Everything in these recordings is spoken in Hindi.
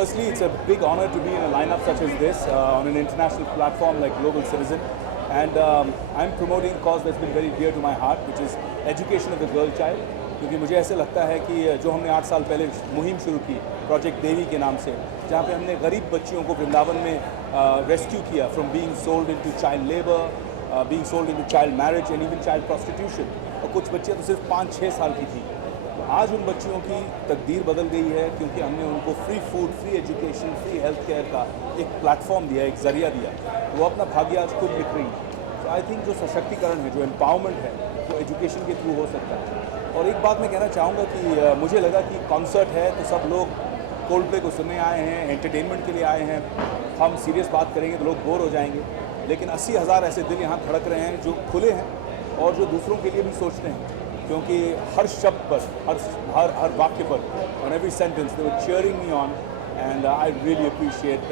firstly, it's a big honor to be in a lineup such as this on an international platform like Global Citizen. And I'm promoting a cause that's been very dear to my heart, which is education of the girl child. क्योंकि मुझे ऐसे लगता है कि जो हमने 8 साल पहले मुहिम शुरू की प्रोजेक्ट देवी के नाम से, जहाँ पे हमने गरीब बच्चियों को वृंदावन में रेस्क्यू किया from being sold into child labour, being sold into child marriage and even child prostitution, और कुछ बच्चियाँ तो सिर्फ 5-6 साल की थी। आज उन बच्चियों की तकदीर बदल गई है क्योंकि हमने उनको free food, free education, free health care का एक प्लेटफॉर्म दिया, एक ज़रिया दिया। वो अपना भाग्य आज खुद लिख रही है। तो आई थिंक जो सशक्तिकरण है, जो एम्पावरमेंट है, वो एजुकेशन के थ्रू हो सकता है। और एक बात मैं कहना चाहूँगा कि मुझे लगा कि कॉन्सर्ट है तो सब लोग कोल्डप्ले को सुनने आए हैं, एंटरटेनमेंट के लिए आए हैं। हम सीरियस बात करेंगे तो लोग बोर हो जाएंगे, लेकिन 80,000 ऐसे दिल यहाँ धड़क रहे हैं जो खुले हैं और जो दूसरों के लिए भी सोचते हैं, क्योंकि हर शब्द पर, हर वाक्य पर, on every sentence they were cheering me on, and I really appreciate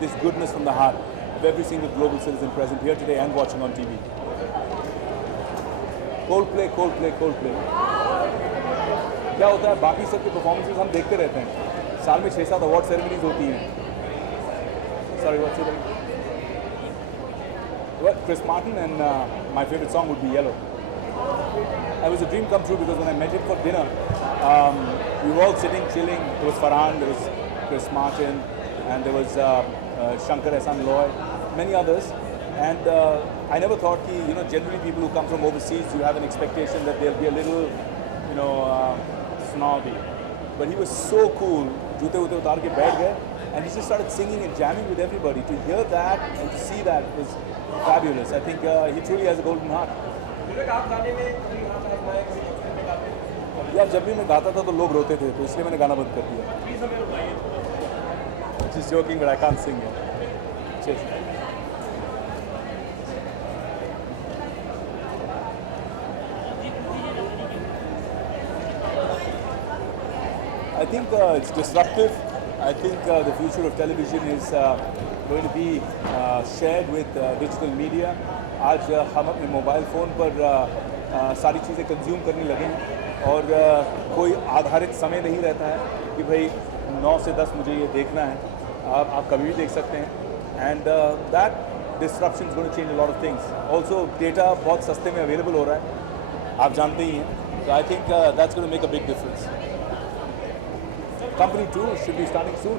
this goodness from the heart of every single global citizen present here today and watching on TV. Coldplay, Coldplay, Coldplay. क्या होता है, बाकी सब के परफॉर्मेंसेस हम देखते रहते हैं, साल में 6-7 अवार्ड सेरेमनीज होती हैं। Sorry, what's your name? Well, Chris Martin, and my favorite song would be Yellow. It was a dream come true because when I met him for dinner, we were all sitting, chilling. There was Farhan, there was Chris Martin, and there was Shankar Ehsaan Loy, many others. And I never thought that, generally people who come from overseas, you have an expectation that they'll be a little, snobby. But he was so cool. Joote woote utar ke baith gaye, and he just started singing and jamming with everybody. To hear that and to see that was fabulous. I think he truly has a golden heart. यार जब भी मैं गाता था तो लोग रोते थे, तो इसलिए मैंने गाना बंद कर दिया। Just joking, but I can't sing it. Cheers. I think it's disruptive. I think the future of television is going to be shared with digital media. आज हम अपने मोबाइल फ़ोन पर सारी चीज़ें कंज्यूम करने लगे हैं और कोई आधारित समय नहीं रहता है कि भाई 9 से 10 मुझे ये देखना है, आप कभी भी देख सकते हैं। And that disruption is going to change a lot of things. Also data बहुत सस्ते में अवेलेबल हो रहा है, आप जानते ही हैं। तो I think that's going to make a big difference. Company 2 should be starting soon.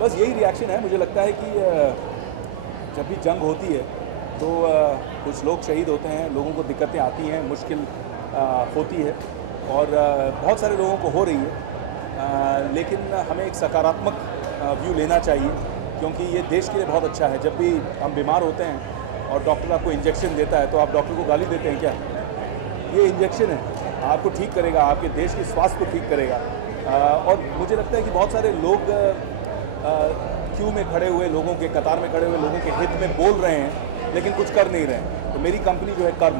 बस यही रिएक्शन है। मुझे लगता है कि जब भी जंग होती है तो कुछ लोग शहीद होते हैं, लोगों को दिक्कतें आती हैं, मुश्किल होती है और बहुत सारे लोगों को हो रही है, लेकिन हमें एक सकारात्मक व्यू लेना चाहिए क्योंकि ये देश के लिए बहुत अच्छा है। जब भी हम बीमार होते हैं और डॉक्टर आपको इंजेक्शन देता है तो आप डॉक्टर को गाली देते हैं क्या? ये इंजेक्शन है, आपको ठीक करेगा, आपके देश के स्वास्थ्य को ठीक करेगा। और मुझे लगता है कि बहुत सारे लोग क्यू में खड़े हुए लोगों के, कतार में खड़े हुए लोगों के हित में बोल रहे हैं लेकिन कुछ कर नहीं रहे हैं। तो मेरी कंपनी जो है कर्म,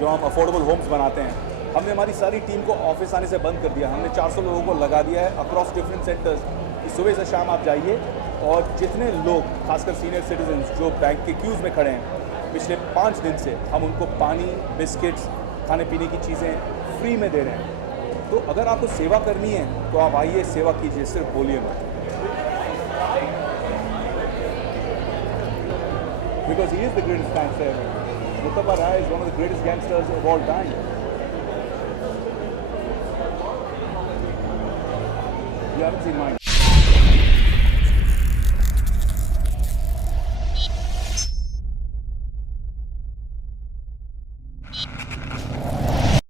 जो हम अफोर्डेबल होम्स बनाते हैं, हमने हमारी सारी टीम को ऑफिस आने से बंद कर दिया। हमने 400 लोगों को लगा दिया है अक्रॉस डिफरेंट सेंटर्स कि सुबह से शाम आप जाइए और जितने लोग, खासकर सीनियर सिटीजन्स जो बैंक के क्यूज़ में खड़े हैं, पिछले 5 दिन से हम उनको पानी, बिस्किट्स, खाने पीने की चीज़ें फ्री में दे रहे हैं। तो अगर आपको सेवा करनी है तो आप आइए, सेवा कीजिए, सिर्फ बोलिए मत। Because he is the greatest gangster ever. Mustafa Rai is one of the greatest gangsters of all time. You haven't seen mine.